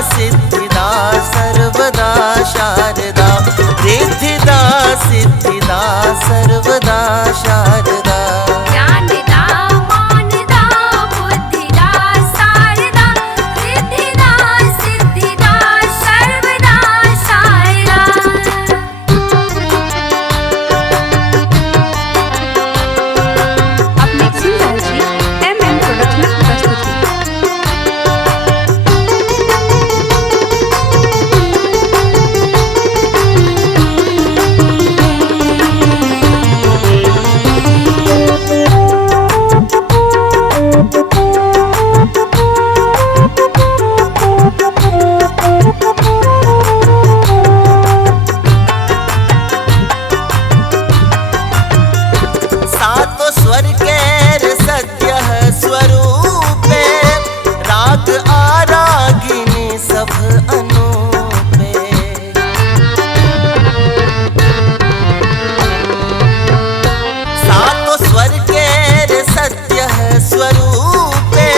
सिद्धिदा सर्वदा शारदा, रिद्धिदा सिद्धिदा सर्वदा शारदा। ज्ञानदा मानदा बुद्धिदा शारदा, रिद्धिदा सिद्धिदा सर्वदा शारदा। अब नेक्स्ट सुन रहे जी MM प्रोडक्शन प्रस्तुति। सातो स्वर केर सद्यः स्वरूपे, राग आरागिनी सब अनूपे। सातो स्वर केर सद्यः स्वरूपे,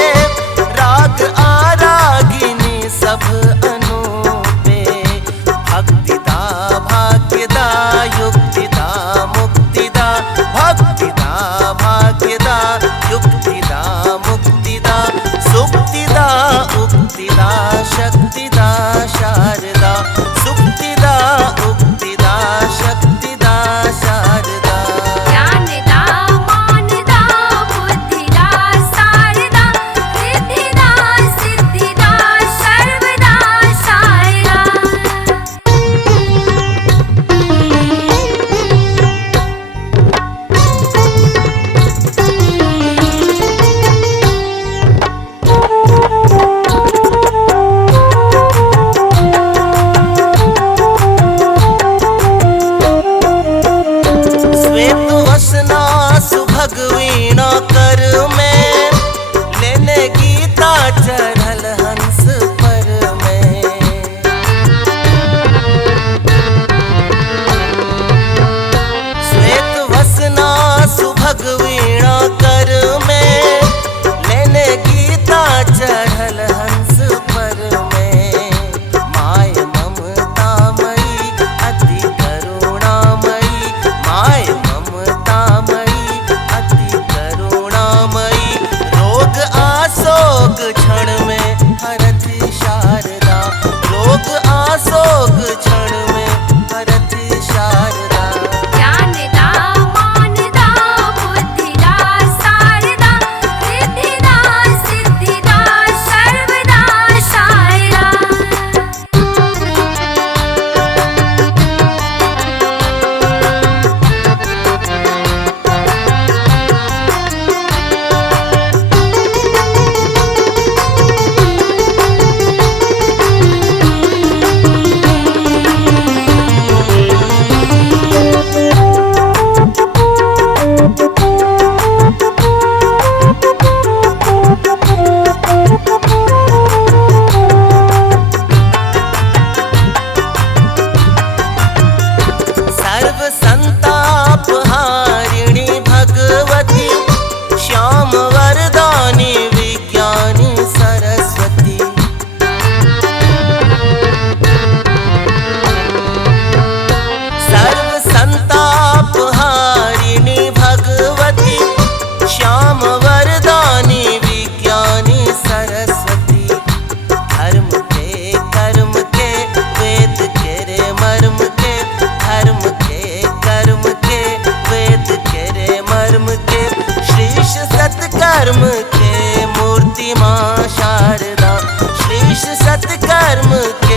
राग आरागिनी सब अनूपे। भक्तिदा भाग्यदा युक्तिदा मुक्तिदा, भक्तिदा भाग्यदा युक्तिदा मुक्तिदा, सुक्तिदा उक्तिदा शक्तिदा शारदा, सुक्तिदा उक्तिदा शक्तिदा शारदा। ज्ञानदा मानदा बुद्धिदा शारदा, रिद्धिदा सिद्धिदा सर्वदा शारदा। श्वेत वसना सुभगवीणा कर में, लेने गीता चढ़ल हंस पर में। श्वेत वसना सुभगवीणा कर में, लेने गीता चढ़ल हंस पर में। माय ममतामयी अति करुणामयी, माय ममतामयी अति करुणामयी, रोग आसोग क्षण में हरति शारदा, रोग आसोग क्षण में हरति शारदा। ज्ञानदा मानदा बुद्धिदा शारदा, रिद्धिदा सिद्धिदा सर्वदा शारदा। सर्व संताप हारिणी भगवती, श्याम वरदानी विज्ञानी सरस्वती। सर्व संताप हारिणी भगवती, श्याम वरदानी विज्ञानी सरस्वती। धर्म के कर्म के वेद के रे मर्म के, धर्म के कर्म के वेद के रे मर्म के, श्रीश सत्कर्म के मूर्ति माँ शारदा, श्रीश सत्कर्म के